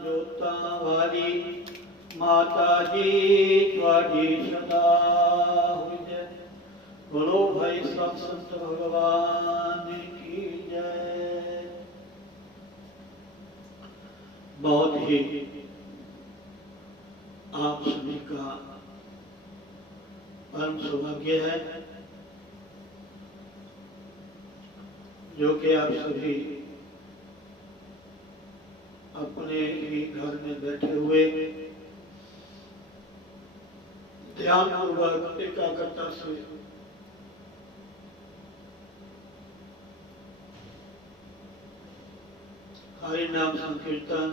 जोता वाली माता जी त्वाडी सदा हुई जय। बोलो भाई सब संत भगवान की जय। बहुत ही आप सभी का परम सौभाग्य है जो कि आप सभी अपने ही घर में बैठे हुए ध्यान पूर्वक एकाग्रता से हरि नाम संकीर्तन,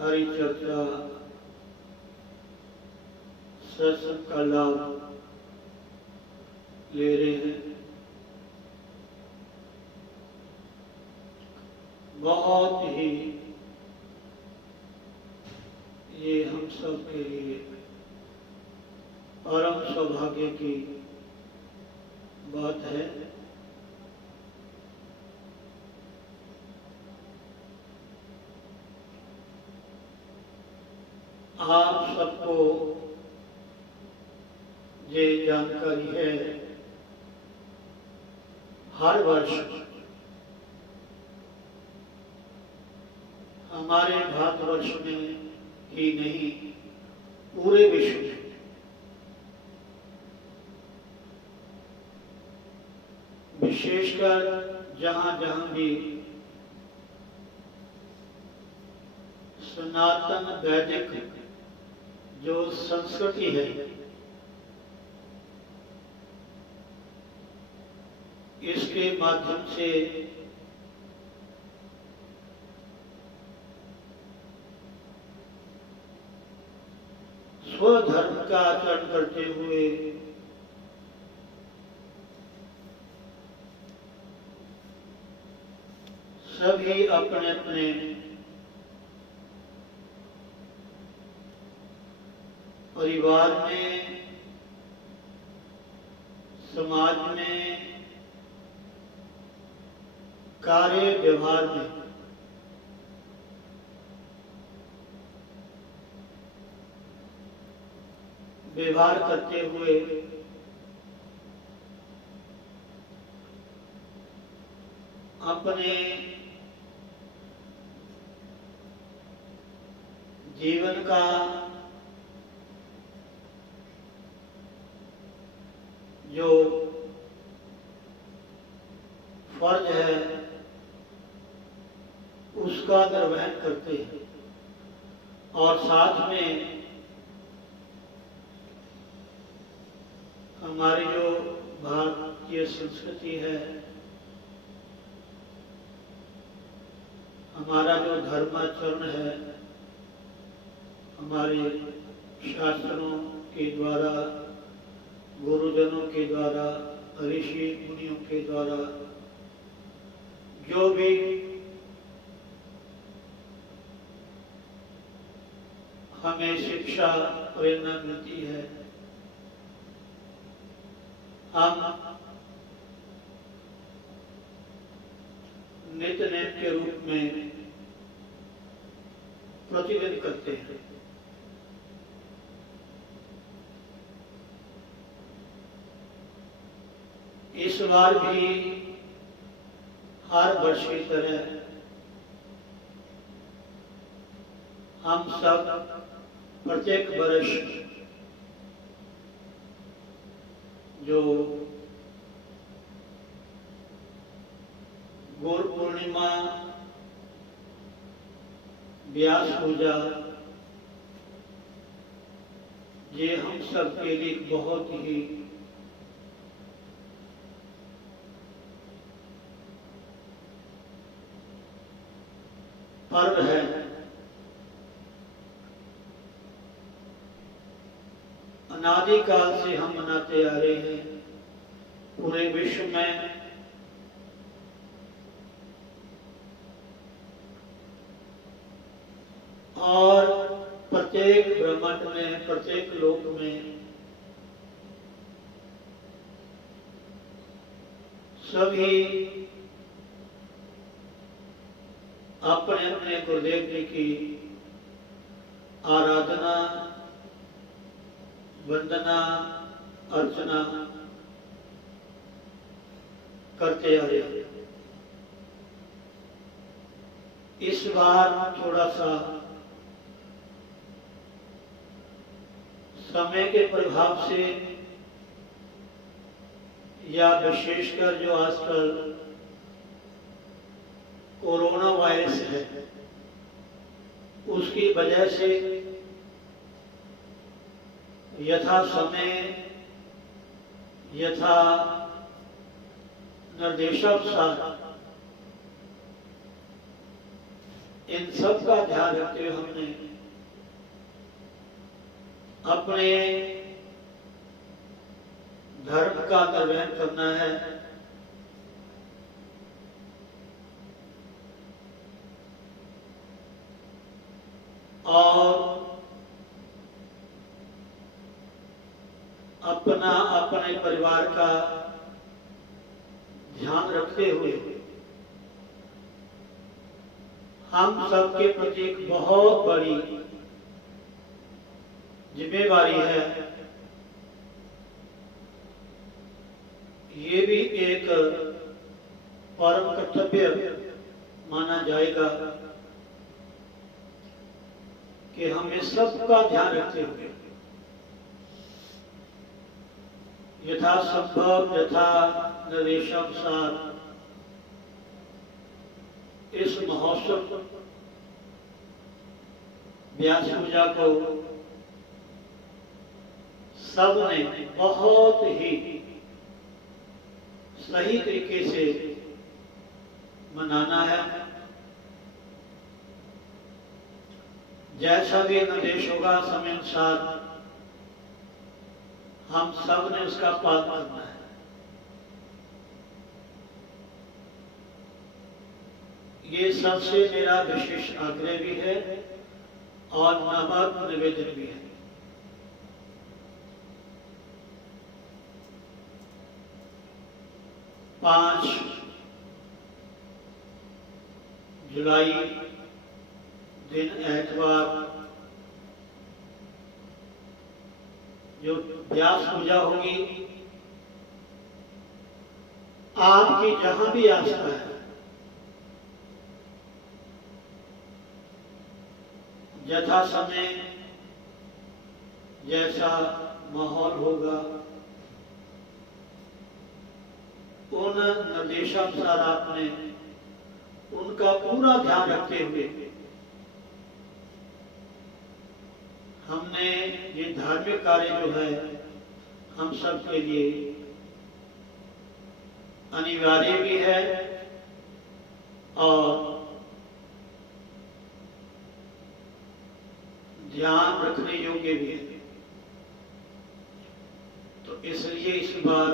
हरि चर्चा, सत्संग का लाभ ले रहे हैं। बहुत ही ये हम सब के लिए परम सौभाग्य की बात है। आप सबको ये जानकारी है, हर वर्ष हमारे भारतवर्ष में ही नहीं पूरे विश्व में विशेषकर जहां जहां भी सनातन वैदिक जो संस्कृति है इसके माध्यम से स्वधर्म का आचरण करते हुए सभी अपने अपने परिवार में, समाज में, कार्य व्यवहार में व्यवहार करते हुए अपने जीवन का जो फर्ज है उसका निर्वहन करते हैं और साथ में हमारी जो भारतीय संस्कृति है, हमारा जो धर्माचरण है, हमारे शास्त्रों के द्वारा, गुरुजनों के द्वारा, ऋषि मुनियों के द्वारा जो भी हमें शिक्षा प्रेरणा मिलती है, हम नित्य नेम के रूप में प्रतिदिन करते हैं। इस बार भी हर वर्ष की तरह हम सब प्रत्येक वर्ष जो गुरु पूर्णिमा, व्यास पूजा, ये हम सब के लिए बहुत ही पर्व है। अनादिकाल से हम मनाते आ रहे हैं पूरे विश्व में। और प्रत्येक ब्रह्मांड में, प्रत्येक लोक में सभी अपने अपने गुरुदेव जी की आराधना, वंदना, अर्चना करते आ रहे हैं। इस बार थोड़ा सा समय के प्रभाव से या विशेषकर जो आजकल कोरोना वायरस है उसकी वजह से यथा समय यथा निर्देशानुसार इन सब का ध्यान रखते हुए हमने अपने धर्म का निर्वहन करना है। और अपना अपने परिवार का ध्यान रखते हुए हम सबके प्रति एक बहुत बड़ी जिम्मेवारी है। ये भी एक परम कर्तव्य माना जाएगा कि हम इस सब का ध्यान रखते हुए यथा संभव यथा निर्देशानुसार इस महोत्सव व्यास पूजा को सबने बहुत ही सही तरीके से मनाना है। जैसा भी निर्देश होगा समय अनुसार हम सब ने उसका पालन करना है। ये सबसे मेरा विशेष आग्रह भी है और नम्र निवेदन भी है। पाँच जुलाई दिन एतवार जो व्यास पूजा होगी, आपकी जहां भी आस्था है, यथा समय जैसा माहौल होगा उन निर्देशानुसार आपने उनका पूरा ध्यान रखते हुए हमने ये धार्मिक कार्य जो है हम सब के लिए अनिवार्य भी है और ध्यान रखने योग्य भी है। तो इसलिए इस बार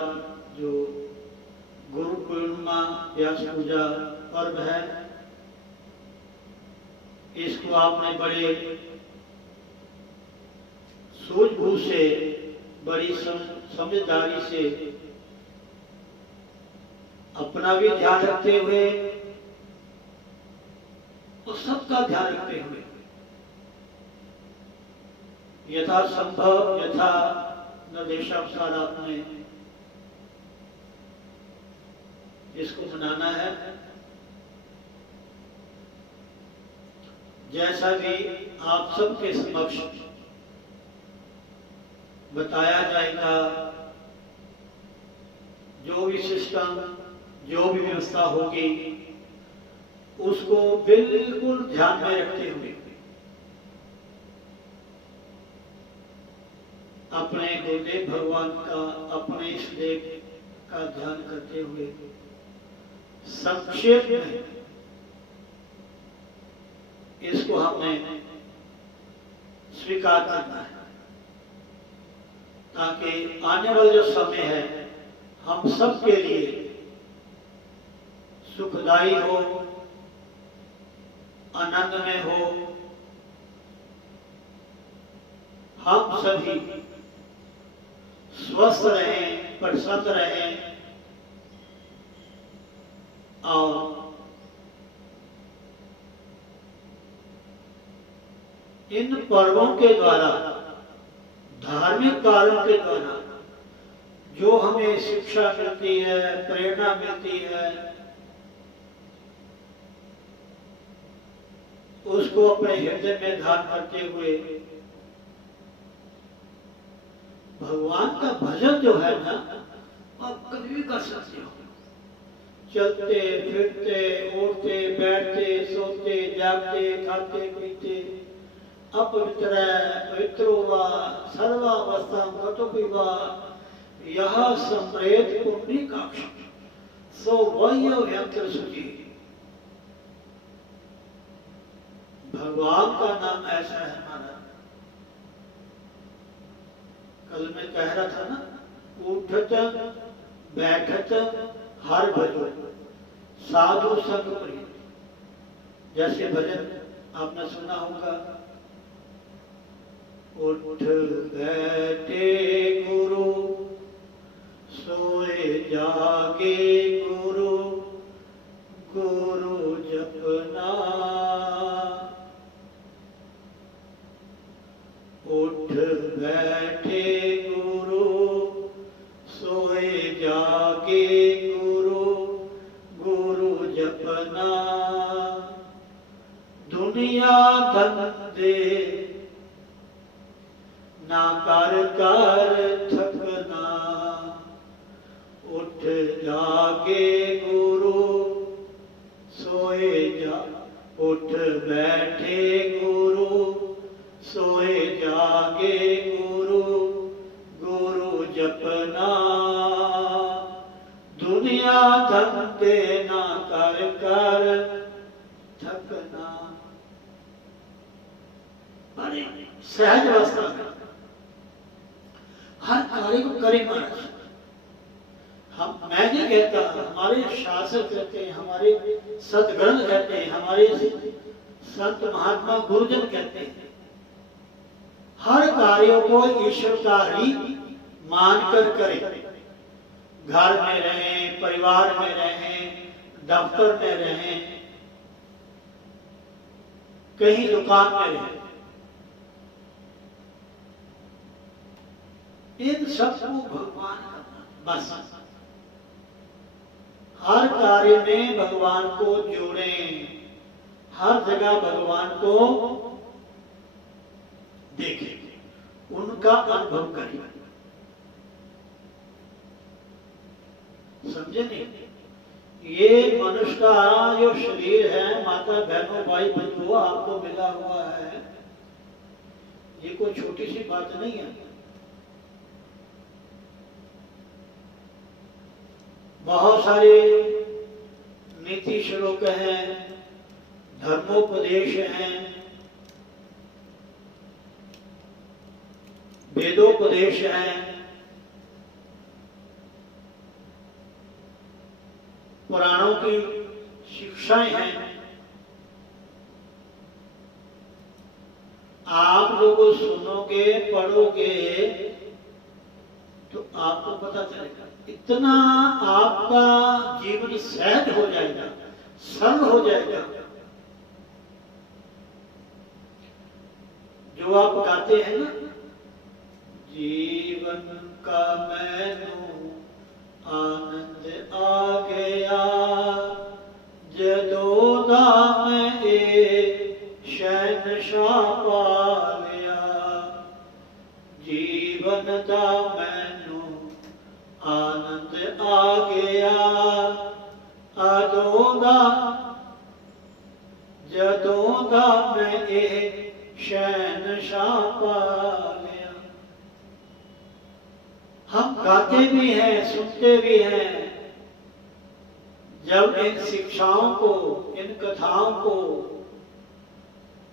जो गुरु पूर्णिमा व्यास पूजा पर्व है, इसको आपने बड़े सूझबूझ से, बड़ी समझदारी से अपना भी ध्यान रखते हुए और सबका ध्यान रखते हुए यथा संभव यथा निर्देशानुसार आपने इसको मनाना है। जैसा भी आप सबके समक्ष बताया जाएगा, जो भी सिस्टम, जो भी व्यवस्था होगी, उसको बिल्कुल ध्यान में रखते हुए अपने गुरुदेव भगवान का, अपने इष्टदेव का ध्यान करते हुए संक्षेप में इसको हमें स्वीकार करना है, ताकि आने वाला जो समय है हम सब के लिए सुखदायी हो, आनंदमय हो। हम सभी स्वस्थ रहें, प्रसन्न रहें और इन पर्वों के द्वारा, धार्मिक कार्यों के द्वारा जो हमें शिक्षा मिलती है, प्रेरणा मिलती है, उसको अपने हृदय में धारण करते हुए भगवान का भजन जो है ना, आप कभी भी कर सकते हो। चलते फिरते, उठते बैठते, सोते जागते, खाते पीते, अपवित्र पवित्रो वा सर्वावस्था कटुपि वा यह संप्रेत पुण्डिकाक्ष सो वह्य यंत्र सुखी। भगवान का नाम ऐसा है हमारा। कल मैं कह रहा था ना, उठत बैठत हर भजो साधु संग प्रिय, जैसे भजन आपने सुना होगा, उठ बैठे गुरु सोए जागे गुरु, गुरु जपना। उठ बैठे गुरु सोए जागे गुरु, गुरु जपना। दुनिया धंधे ना कर कर थकना, उठ जागे गुरु सोए जा, उठ बैठे गुरु सोए जागे गुरु, गुरु जपना। दुनिया धंधे ना कर कर थकना। बड़े सहज अवस्था में हर कार्य को करे महाराज। मैं नहीं कहता, हमारे शासक कहते हैं, हमारे सदग्रंथ कहते हैं, हमारे संत महात्मा गुरुजन कहते हैं, हर कार्यों को ईश्वर का ही मानकर करें। घर में रहें, परिवार में रहें, दफ्तर में रहें, कहीं दुकान में रहें, इन सबको भगवान करना बस। हर कार्य में भगवान को जोड़ें, हर जगह भगवान को देखें, उनका अनुभव करें। समझे नहीं? ये मनुष्य का जो शरीर है, माता बहनों भाई बंधुओं आपको मिला हुआ है, ये कोई छोटी सी बात नहीं है। बहुत सारे नीति श्लोक हैं, धर्मोपदेश हैं, वेदोपदेश हैं, पुराणों की शिक्षाएं हैं। आप लोग सुनोगे, पढ़ोगे तो आपको पता चलेगा, इतना आपका जीवन सहज हो जाएगा, सरल हो जाएगा। जो आप गाते हैं ना, जीवन का मैनू आनंद आ गया, जदों दा मैं ए शहनशाह पा लिया। जीवन दा मैनू आनंद आ गया, अदों दा जदों दा मैं ए शहनशाह पा लिया। हम गाते भी हैं, सुनते भी हैं। जब इन शिक्षाओं को, इन कथाओं को,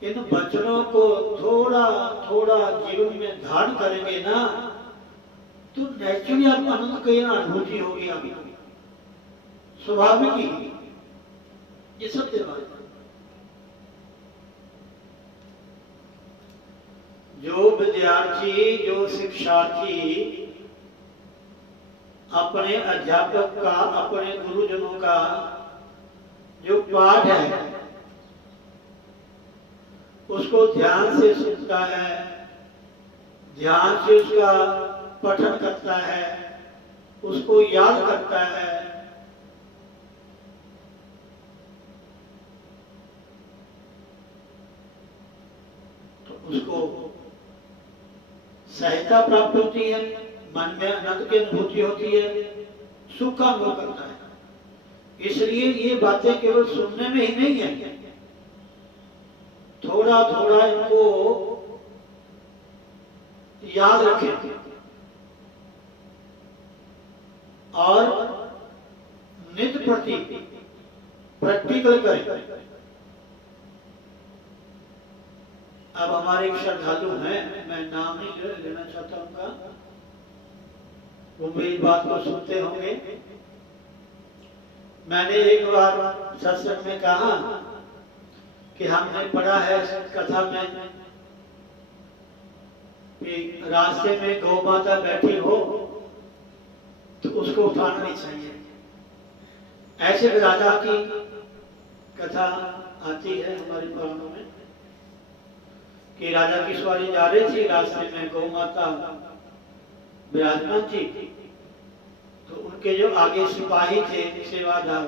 इन वचनों को थोड़ा थोड़ा जीवन में धारण करेंगे ना, तो नेचुरली आप आनंद की अनुभूति होगी। अभी स्वाभाविक ही ये सत्य बात है। जो विद्यार्थी, जो शिक्षार्थी अपने अध्यापक का, अपने गुरुजनों का जो पाठ है उसको ध्यान से सुनता है, ध्यान से उसका पठन करता है, उसको याद करता है, तो उसको सहजता प्राप्त होती है, मन में आनंद की अनुभूति होती है, सुख का अनुभव करता है। इसलिए ये बातें केवल सुनने में ही नहीं है, थोड़ा थोड़ा इनको याद रखें और नित्य प्रति प्रैक्टिकल करें। अब हमारे एक श्रद्धालु हैं, मैं नाम नहीं लेना चाहता उनका, वो मेरी बात को सुनते होंगे। मैंने एक बार सत्संग में कहा कि हमने पढ़ा है कथा में कि रास्ते में गौ माता बैठी हो तो उसको उठाना नहीं चाहिए। ऐसे राजा की कथा आती है हमारे पुराणों में कि राजा की सवारी जा रही थी, रास्ते में गौ माता विराजमान थी, तो उनके जो आगे सिपाही थे सेवादार,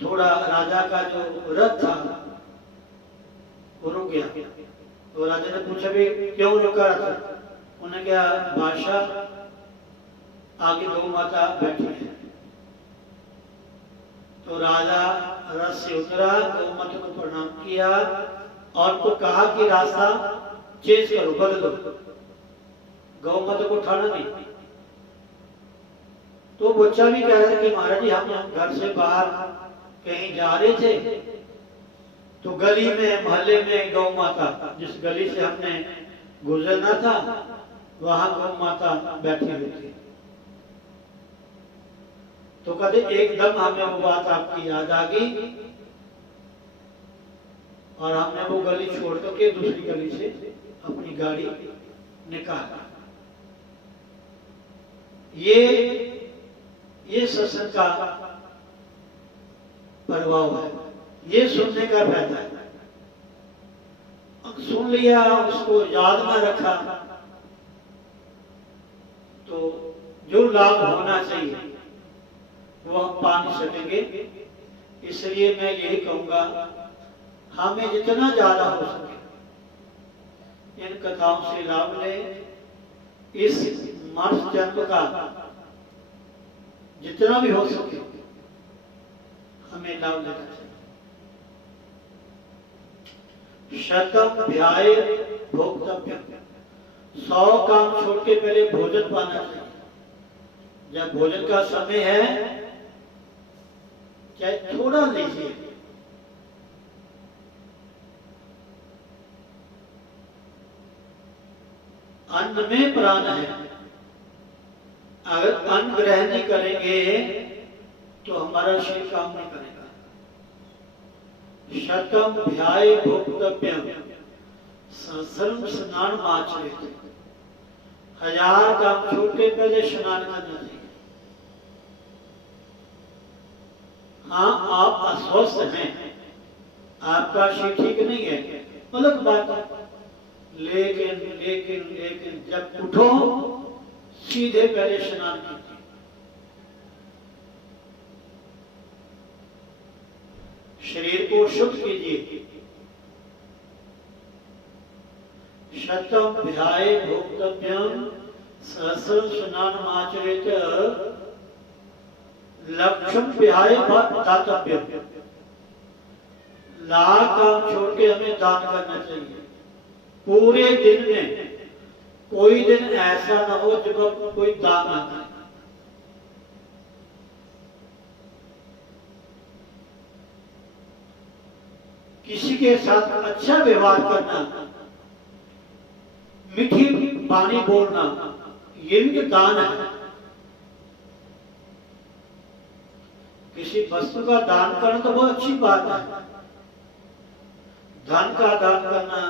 थोड़ा राजा का जो रथ था वो रुक गया। तो राजा ने पूछा भी क्यों रुका था? उन्होंने कहा बादशाह आगे गौ माता बैठी है। तो राजा रथ से उतरा, गौ माता को प्रणाम किया और उनको कहा कि रास्ता चेंज करो, बदलो, गौ माता को उठाना नहीं। तो बच्चा भी कह रहा था कि महाराज जी हम घर से बाहर कहीं जा रहे थे तो गली में मोहल्ले में गौ माता, जिस गली से हमने गुजरना था वहां गौ माता बैठी हुई थी। तो कहते एकदम हमें वो बात आपकी याद आ गई और हमने वो गली छोड़ करके दूसरी गली से अपनी गाड़ी निकाला। ये सत्संग का प्रभाव है, ये सुनने का फायदा है। सुन लिया, उसको याद ना रखा तो जो लाभ होना चाहिए वो हम पा नहीं सकेंगे। इसलिए मैं यही कहूंगा, हमें जितना ज्यादा हो सके इन कथाओं से लाभ लें। इस मनुष्य जन्म का जितना भी हो सके हमें लाभ लेना चाहिए। शतम ध्याये भोक्तव्यम, 100 काम छोड़ के पहले भोजन पाना चाहिए। जब भोजन का समय है चाहे थोड़ा लीजिए, अन्न में प्राण है। अगर अन्न ग्रहण नहीं करेंगे तो हमारा शरीर काम नहीं करेगा। शतम ध्याये भोक्तव्यम सहस्रम स्नान आचरेत्, 1000 काम छोड़ के पहले स्नान करना चाहिए। हाँ, आप अस्वस्थ हैं, आपका शरीर ठीक नहीं है, अलग बात है, लेकिन लेकिन लेकिन जब उठो सीधे पहले स्नान कीजिए। शरीर को शुद्ध कीजिए। शतम ध्याये भोक्तव्यम सहस्रम स्नानम आचरेत्, लक्षम ध्याये दातव्यम, लाख काम छोड़ के हमें दान करना चाहिए। पूरे दिन में कोई दिन ऐसा ना हो जब कोई दान ना करे। किसी के साथ अच्छा व्यवहार करना, मीठी वाणी बोलना, ये भी तो दान है। किसी वस्तु का दान करना तो बहुत अच्छी बात है। धन का दान करना,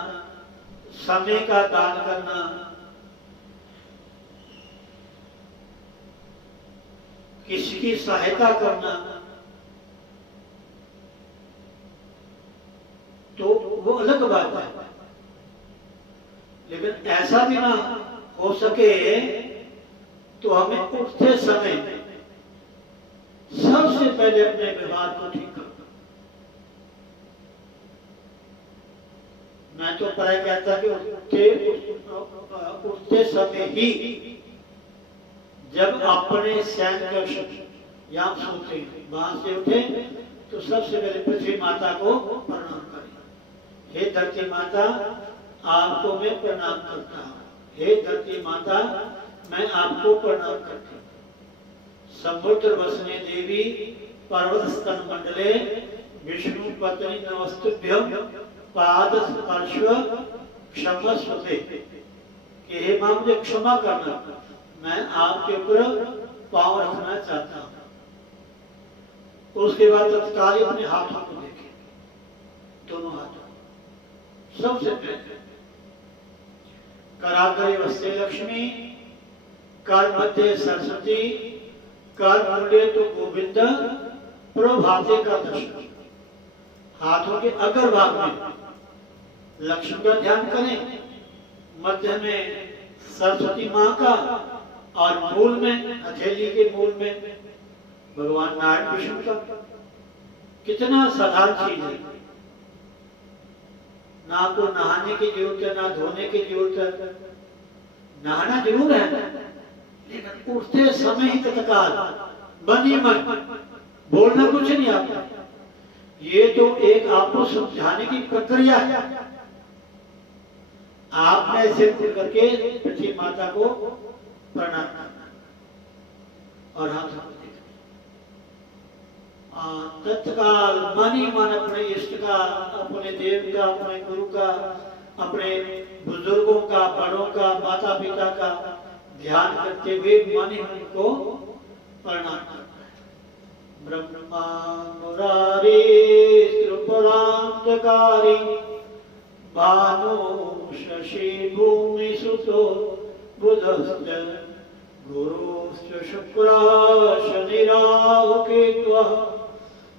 समय का दान करना, किसी की सहायता करना, तो वो अलग बात है, लेकिन ऐसा भी ना हो सके तो हमें उठते समय सबसे पहले अपने व्यवहार को ठीक करना। मैं तो प्राय कहता कि उठते समय ही जब अपने शयन कक्ष या सोते वहां से उठे तो सबसे पहले पृथ्वी माता को प्रणाम करें। हे धरती माता, आपको मैं प्रणाम करता हूँ। हे धरती माता, मैं आपको प्रणाम करती हूँ। समुद्र वसने देवी पर्वत स्तन मंडले विष्णु पत्नी नमस्तुभ्यं पाद स्पर्श क्षमस्वते। कि हे मां, मुझे क्षमा करना, मैं आपके ऊपर पांव रखना चाहता हूँ। उसके बाद तत्काल अपने हाथों को देखें, दोनों हाथों। सबसे पहले कराग्रे वस्ते लक्ष्मी, कर मध्य सरस्वती, कर मूले तो गोविंद, प्रभाते का दर्शन। हाथों के अग्र भाग में लक्ष्मी का ध्यान करें, मध्य में सरस्वती मां का, और मूल में हथेली के मूल में भगवान नारायण विष्णु का। कितना साधारण चीज है, ना को नहाने की जरूरत है, ना धोने की जरूरत है। नहाना जरूर है, लेकिन उठते समय ही तत्काल मन ही मन, बोलना कुछ नहीं आता। ये तो एक आपको समझाने की प्रक्रिया है। आपने सिर करके पृथ्वी माता को प्रणाम करना और हाथ तत्काल मन ही मन अपने इष्ट का, अपने देव का, अपने गुरु का, अपने बुजुर्गों का, बड़ों का, माता पिता का ध्यान करते हुए मन ही मन को प्रणाम करना है। ब्रह्मा मुरारी त्रिपुरांतकारी भानु शशि भूमि सुतो बुधश्च गुरुश्च शुक्रः शनिराहु केतुः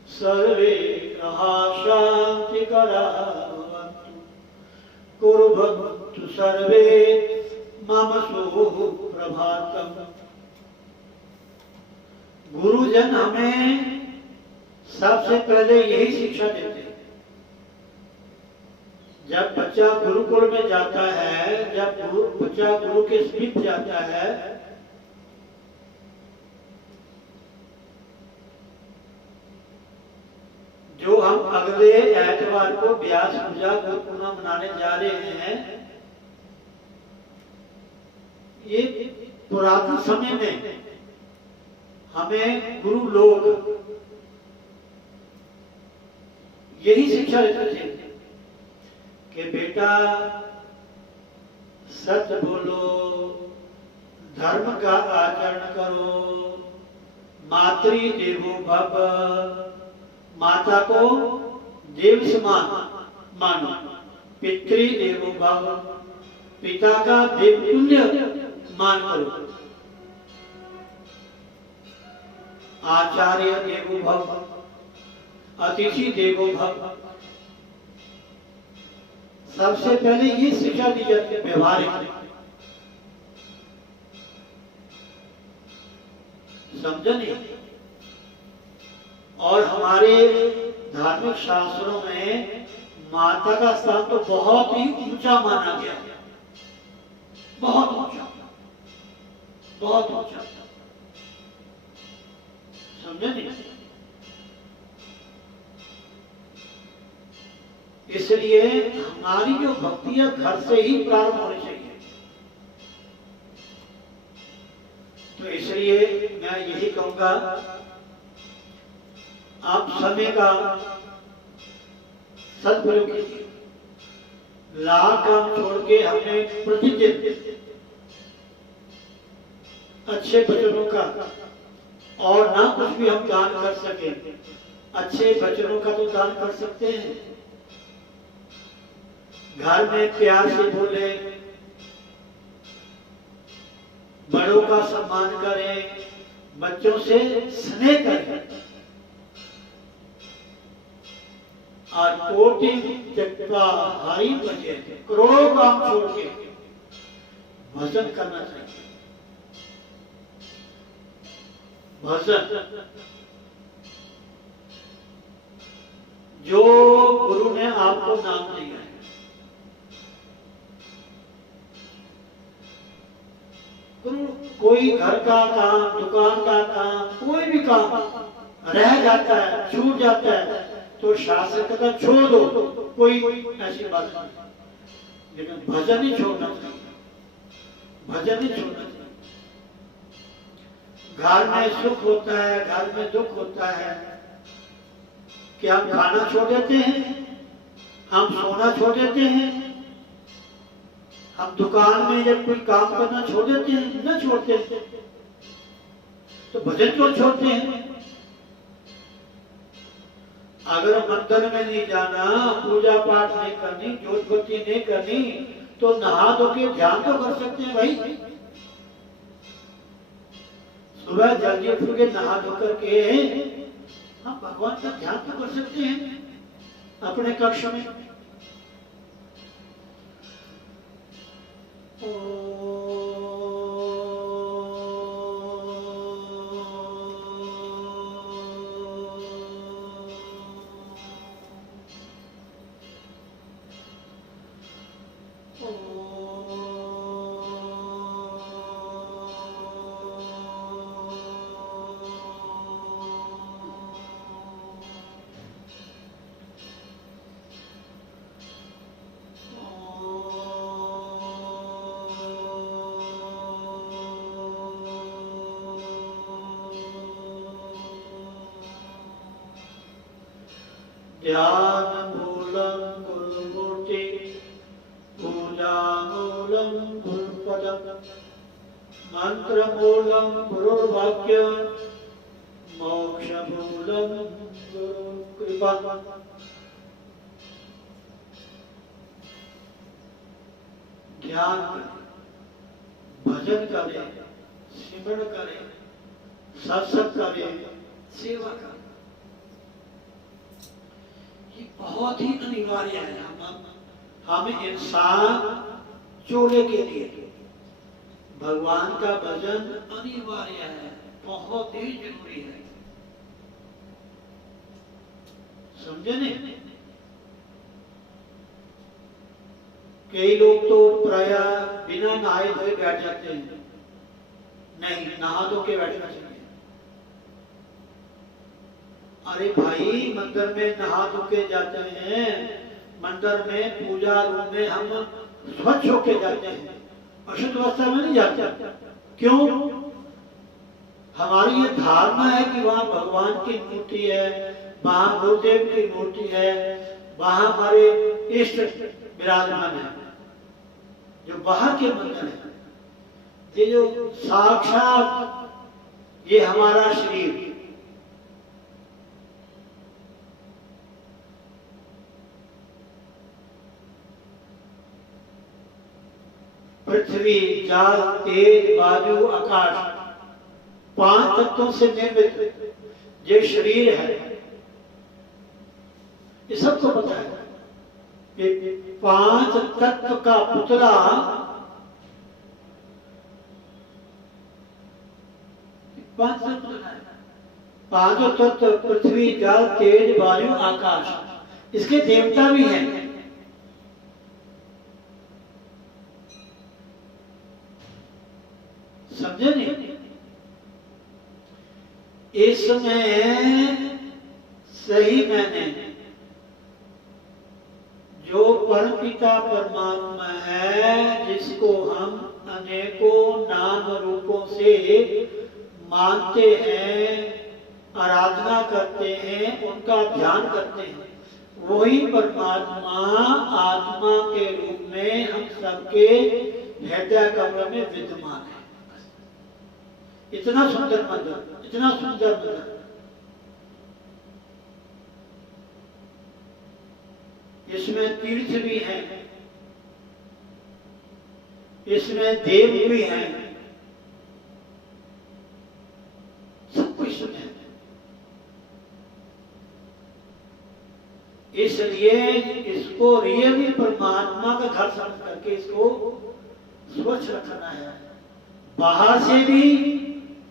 सर्वे ग्रहा शान्तिकरा भवन्तु कुर्वन्तु सर्वे मम सुप्रभातम्। गुरुजन हमें सबसे पहले यही शिक्षा देते हैं। जब बच्चा गुरुकुल में जाता है, जब बच्चा गुरु के समीप जाता है, जो हम अगले एतवार को व्यास पूजा गुरु पूर्णिमा मनाने जा रहे हैं, ये पुरातन समय में हमें गुरु लोग यही शिक्षा देते थे कि बेटा सत्य बोलो, धर्म का आचरण करो, मातृ देवो भव, माता को देव समान मानो, पितृ देवो भव, पिता का देवतुल्य मान करो, आचार्य देवो भव, अतिथि देवो भव। सबसे पहले ये शिक्षा दी जाती है व्यवहारिक। समझे नहीं? और हमारे धार्मिक शास्त्रों में माता का स्थान तो बहुत ही ऊंचा माना गया है, बहुत ऊंचा, बहुत ऊंचा। समझे नहीं? इसलिए हमारी जो भक्ति है घर से ही प्रारंभ होनी चाहिए। तो इसलिए मैं यही कहूंगा, आप समय का सदुपयोग कीजिए। लाभ काम छोड़ के हमने प्रतिदिन अच्छे वचनों का, और ना कुछ भी हम दान कर सके, अच्छे वचनों का तो दान कर सकते हैं। घर में प्यार से बोले, बड़ों का सम्मान करें, बच्चों से स्नेह करें, और कोटि त्यक्त्वा हरि भजे, करोड़ों काम छोड़ के भजन करना चाहिए। भजन जो गुरु ने आपको नाम दिया है, कोई घर का काम, दुकान का काम, कोई भी काम रह जाता है, छूट जाता है, तो शास्त्र कहता छोड़ दो, कोई ऐसी बात नहीं, लेकिन भजन ही छोड़ना चाहिए, भजन ही छोड़ना चाहिए। घर में सुख होता है, घर में दुख होता है, कि हम खाना छोड़ देते हैं, हम सोना छोड़ देते हैं, हम दुकान में जब कोई काम करना छोड़ देते हैं, न छोड़ते, तो भजन क्यों छोड़ते हैं? अगर मंदिर में नहीं जाना, पूजा पाठ नहीं करनी, जोत बत्ती नहीं करनी, तो नहा धो के ध्यान तो कर सकते हैं भाई। सुबह जल्दी उठ के नहा धो करके हम भगवान का ध्यान तो कर सकते हैं अपने कक्ष में। ध्यान मूलम गुरुमूर्ति, पूजा मूलम गुरुपदम, मंत्र मूलम गुरुर्वाक्य, मोक्ष मूलम गुरु कृपा। ध्यान करें, भजन करें, सिमरण करें, सत्संग करें, सेवा करें, बहुत ही अनिवार्य है। हम इंसान चोले के लिए भगवान का भजन अनिवार्य है, बहुत ही जरूरी है, समझे नहीं? कई लोग तो प्राय बिना नहाए धोए बैठ जाते हैं, नहीं, नहा धो के बैठना चाहिए। अरे भाई, मंदिर में नहा धो के जाते हैं, मंदिर में पूजा रूम में हम स्वच्छ होके जाते हैं, अशुद्ध अवस्था में नहीं जाते। क्यों? हमारी ये धारणा है कि वहां भगवान की मूर्ति है, वहां गुरुदेव की मूर्ति है, वहां हमारे इष्ट विराजमान है। जो बाहर के मंदिर है, ये जो साक्षात ये हमारा शरीर, पृथ्वी, जल, तेज, वायु, आकाश, 5 तत्वों से निर्मित ये शरीर है। ये सबको पता है कि 5 तत्व का पुतला पांचों तत्व पृथ्वी, जल, तेज, वायु, आकाश, इसके देवता भी हैं। समझे नहीं? इसमें सही मैंने जो परमपिता परमात्मा है, जिसको हम अनेकों नाम रूपों से मानते हैं, आराधना करते हैं, उनका ध्यान करते हैं, वही परमात्मा आत्मा के रूप में हम सबके हृदय कमल में विद्यमान है। इतना सुंदर मंदिर, इतना सुंदर मंदिर, इसमें तीर्थ भी हैं, इसमें देव भी हैं, सब कुछ है। इस इसलिए इसको रियली परमात्मा का घर समझ करके इसको स्वच्छ रखना है, बाहर से भी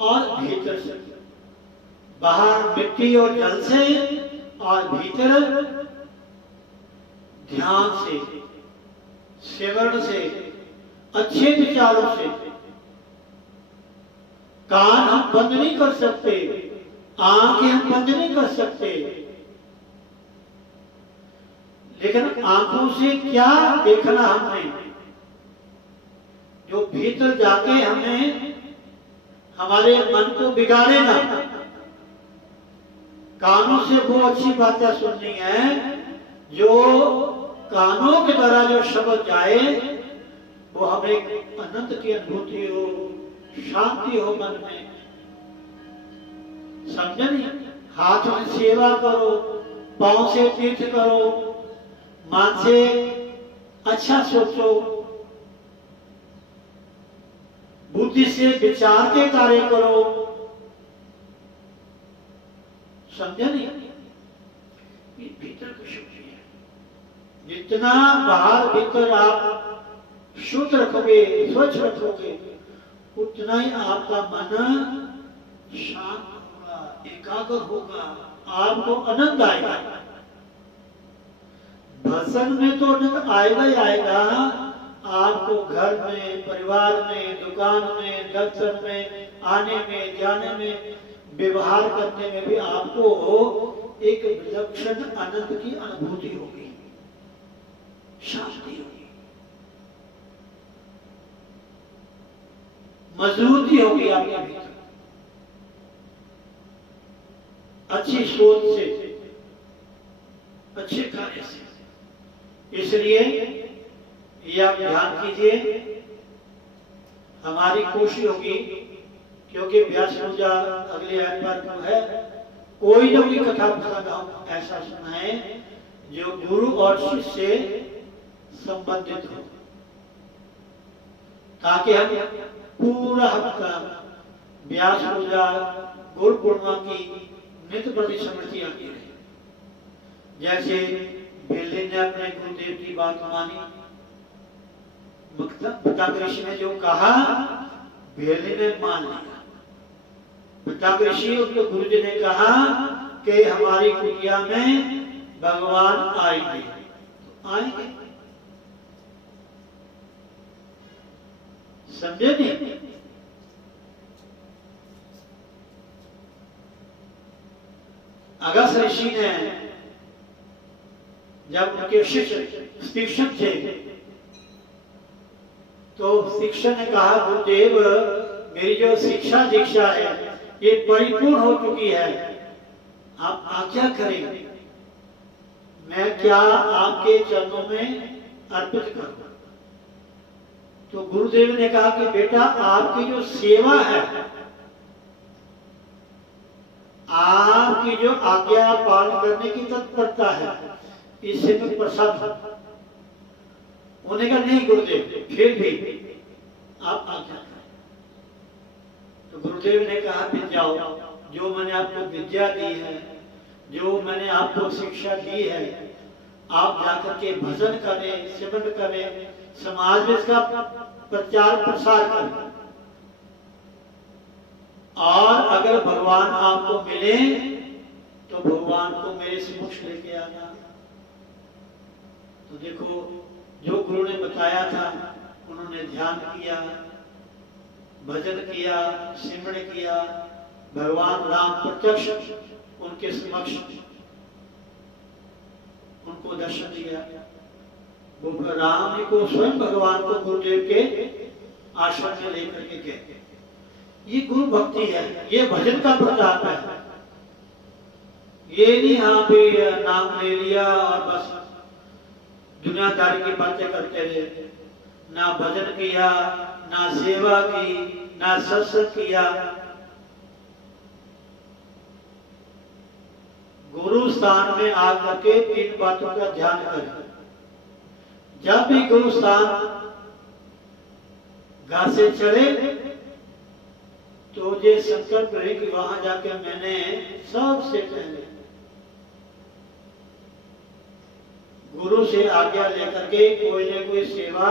और भीतर से भी। बाहर मिट्टी और जल से और भीतर ध्यान से, सिमरण से, अच्छे विचारों से। कान हम बंद नहीं कर सकते, आंखें हम बंद नहीं कर सकते, लेकिन आंखों से क्या देखना हमने, जो भीतर जाके हमें हमारे मन को बिगाड़े ना। कानों से वो अच्छी बातें सुननी है जो कानों के द्वारा जो शब्द जाए वो हमें आनंद की अनुभूति हो, शांति हो मन में। समझे नहीं? हाथ से सेवा करो, पांव से तीर्थ करो, मन से अच्छा सोचो, बुद्धि से विचार के कार्य करो। समझे नहीं? ये भीतर की शुद्धि है। जितना बाहर भीतर आप शुद्ध रखोगे, स्वच्छ रखोगे, उतना ही आपका मन शांत होगा, एकाग्र होगा, आपको आनंद आएगा। भजन में तो आनंद आएगा ही आएगा, आपको घर में, परिवार में, दुकान में, दफ्तर में, आने में, जाने में, व्यवहार करने में भी आपको एक विलक्षण आनंद की अनुभूति होगी, शांति होगी, मजबूती होगी आपके भीतर, अच्छी सोच से, अच्छे कार्य से। इसलिए ये आप ध्यान कीजिए। हमारी कोशिश होगी, क्योंकि व्यास पूजा अगले एतवार को है, कोई ना कोई कथा प्रसंग हम ऐसा सुनाए जो गुरु और शिष्य से संबंधित हो, ताकि हम पूरा हफ्ता व्यास पूजा, गुरु पूर्णिमा की नित्य प्रति स्मृति आती रहे। जैसे बेले ने अपने गुरुदेव की बात मानी, पितामह ऋषि ने जो कहा बेले ने मान लिया। पितामह ऋषि उनके गुरुजी ने कहा कि हमारी कुटिया में भगवान आएंगे, तो आएंगे। समझे नहीं? अगस्त ऋषि ने जब उनके शिक्षक थे तो शिक्षक ने कहा, गुरुदेव मेरी जो शिक्षा दीक्षा है ये परिपूर्ण हो चुकी है, आप आज्ञा करें, मैं क्या आपके चरणों में अर्पित करूं? तो गुरुदेव ने कहा कि बेटा आपकी जो सेवा है, आपकी जो आज्ञा पालन करने की तत्परता है, इससे मैं प्रसन्न हूं। उन्होंने कहा नहीं गुरुदेव, फिर भी आप आज्ञा करें। तो गुरुदेव ने कहा फिर जाओ, जो मैंने आपको विद्या दी है, जो मैंने आपको शिक्षा दी है, आप जाकर के भजन करें, सिमरन करें, समाज में इसका प्रचार प्रसार करें, और अगर भगवान आपको मिले तो भगवान को मेरे समक्ष लेके आना। तो देखो, जो गुरु ने बताया था उन्होंने ध्यान किया, भजन किया, सिमरण किया, भगवान राम प्रत्यक्ष उनके समक्ष उनको दर्शन दिया। वो राम को स्वयं भगवान को गुरुदेव के आश्रम में लेकर के गए। ये गुरु भक्ति है, ये भजन का प्रताप है। ये नहीं हाँ पे नाम ले लिया और बस दुनियादारी की बातें करते रहे, ना भजन किया, ना सेवा की, ना सत्संग किया। गुरु स्थान में आकर के तीन बातों का ध्यान करें। जब भी गुरु स्थान घर से चले तो ये संकल्प रहे कि वहां जाकर मैंने सबसे पहले गुरु से आज्ञा लेकर के कोई न कोई सेवा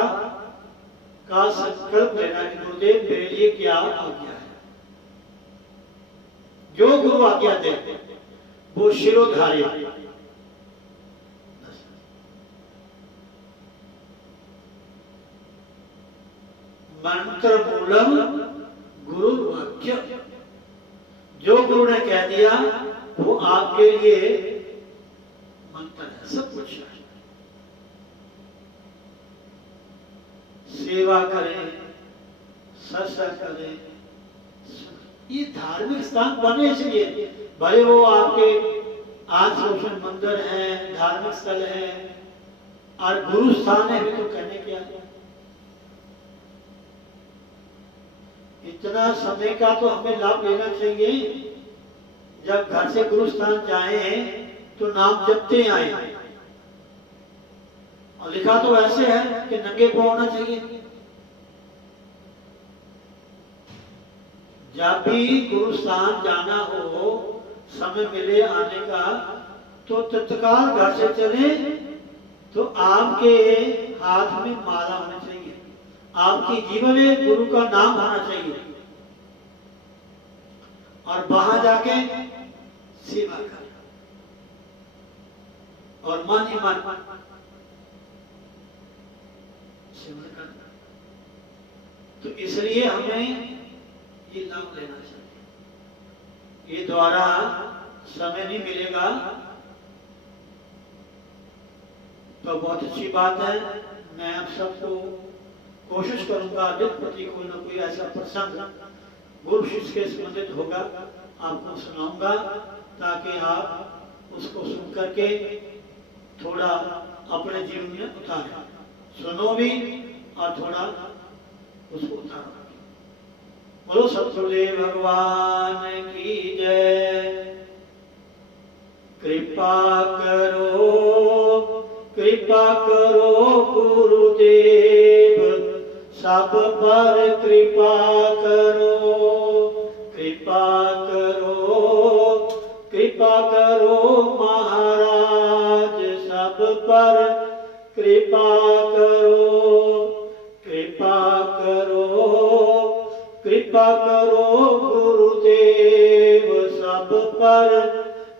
का संकल्प लेना कि गुरुदेव मेरे लिए क्या आज्ञा है। जो गुरु आज्ञा दे वो शिरोधार्य। मंत्र मूलम गुरु वाक्य। जो गुरु ने कह दिया वो आपके लिए मंत्र है, सब कुछ है। सेवा करें, सत्संग करें, ये धार्मिक स्थान बने इसलिए, भले वो आपके आस-पड़ोस मंदिर है, धार्मिक स्थल है और गुरु स्थान है, तो कहने क्या है। इतना समय का तो हमें लाभ लेना चाहिए। जब घर से गुरु स्थान जाए तो नाम जपते आए, और लिखा तो ऐसे है कि नंगे पांव होना चाहिए। जब भी गुरु स्थान जाना हो, समय मिले आने का, तो तत्काल घर से चले तो आपके हाथ में माला होनी चाहिए, आपकी जीवन में गुरु का नाम होना चाहिए, और वहां जाके सेवा कर और मन ही मन सेवा करना। तो इसलिए हमें ये लाभ लेना चाहिए। ये द्वारा समय नहीं मिलेगा तो बहुत अच्छी बात है। मैं आप सबको कोशिश करूंगा जिस प्रति कोई ना कोई ऐसा प्रसंग गुरु शिष्य के संबंधित होगा आपको सुनाऊंगा, ताकि आप उसको सुन करके थोड़ा अपने जीवन में उतारें। सुनो भी और थोड़ा उसको उतारो। बोलो सतगुरुदेव भगवान की जय। कृपा करो गुरुदेव, सब पर कृपा करो। कृपा करो महाराज, सब पर कृपा करो। कृपा करो गुरुदेव, सब पर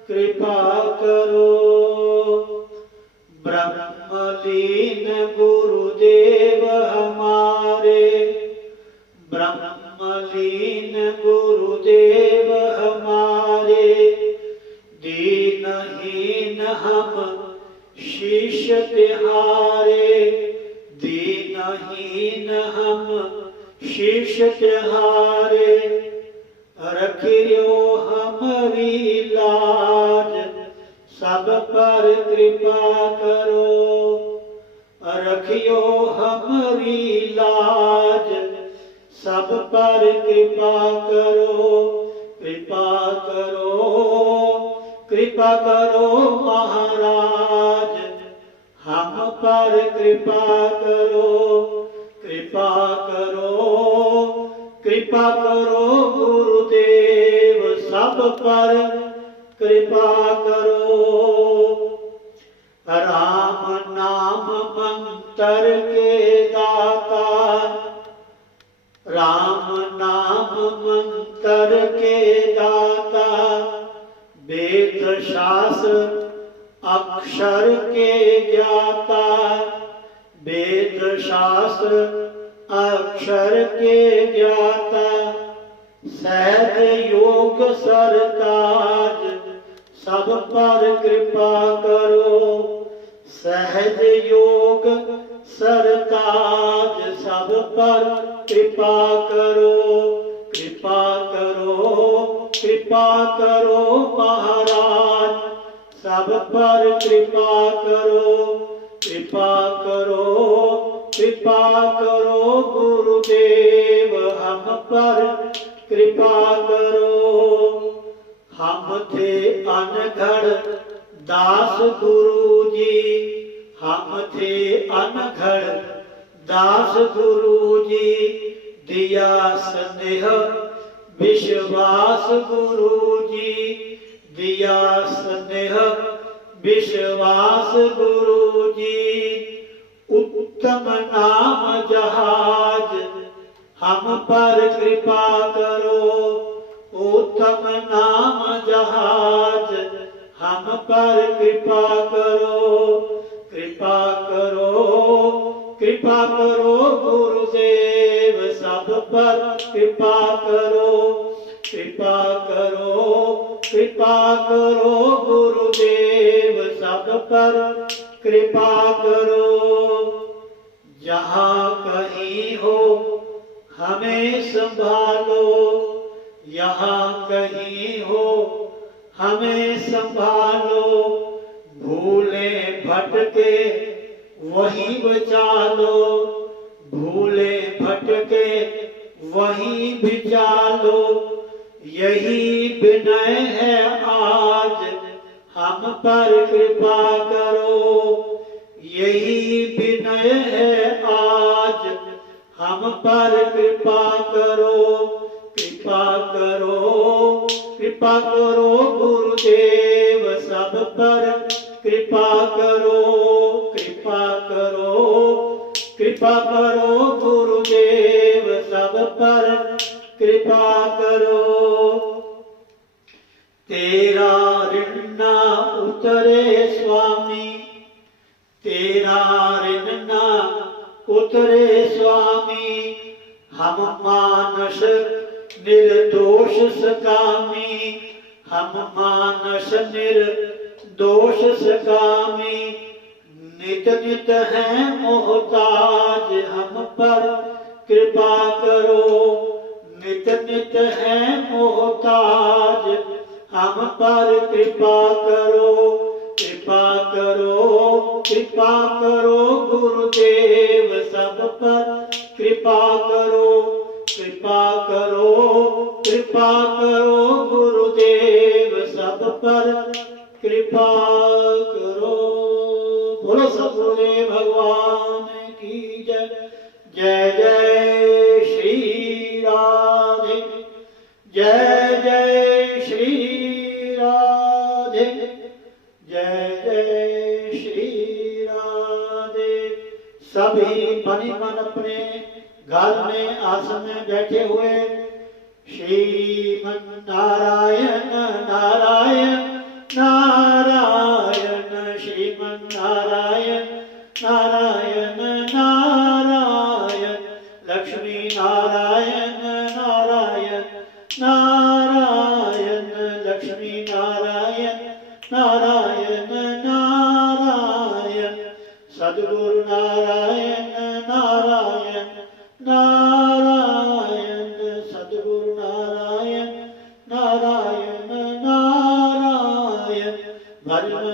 कृपा करो। ब्रह्मलीन गुरुदेव हमारे, ब्रह्मलीन गुरुदेव हमारे, दीनहीन हम शीश तिहारे। दीनहीन हम शीश तिहारे, रखियो हमारी लाज, सब पर कृपा करो। रखियो हमारी लाज, सब पर कृपा करो। कृपा करो महाराज, हम पर कृपा करो। कृपा करो गुरुदेव, सब पर कृपा करो। राम नाम मंत्र के दाता, राम नाम मंत्र के दाता, वेद शास्त्र अक्षर के ज्ञाता। वेद शास्त्र अक्षर के ज्ञाता, सहज योग सरताज, सब पर कृपा करो। सहज योग सरताज, सब पर कृपा करो। कृपा करो महाराज, सब पर कृपा करो। कृपा करो गुरुदेव, हम पर कृपा करो। हम थे अनघड़ दास गुरुजी, हम थे अनघड़ दास गुरुजी, दिया स्नेह विश्वास गुरुजी, दिया स्नेह विश्वास गुरु जी, उत्तम नाम जहाज, हम पर कृपा करो। उत्तम नाम जहाज, हम पर कृपा करो। कृपा करो, कृपा करो गुरुदेव, सब पर कृपा करो। कृपा करो, कृपा करो गुरुदेव, सब पर कृपा करो। जहाँ कहीं हो हमें संभालो, यहाँ कहीं हो हमें संभालो। भूले भटके वहीं बचा लो, भूले भटके वहीं बिचा लो। यही विनय है आज, हम पर कृपा करो। यही विनय है आज, हम पर कृपा करो। कृपा करो, कृपा करो गुरुदेव, सब पर कृपा करो। कृपा करो, कृपा करो गुरुदेव, सब पर कृपा करो। तेरा ऋण न उतरे स्वामी, तेरा ऋण न उतरे स्वामी। हम मानस निर्दोष सकामी, हम मानस निर्दोष सकामी। नित नित हैं मोहताज, हम पर कृपा करो। नित नित हैं मोहताज, हम पर कृपा करो। कृपा करो, कृपा करो गुरुदेव, सब पर कृपा करो। कृपा करो, कृपा करो गुरुदेव, सब पर कृपा करो। बोलो सतगुरुदेव भगवान की जय। जय जय श्री राधे, जय जय श्री राधे, जय जय श्री राधे। सभी मनि मन अपने घर में आसन में बैठे हुए श्रीमन नारायण नारायण नारायण, श्रीमन नारायण नारायण नारायण, लक्ष्मी नारायण नारायण नारायण, लक्ष्मी नारायण नारायण नारायण, सद्गुरु नारायण नारायण नारायण, सद्गुरु नारायण नारायण नारायण, भजन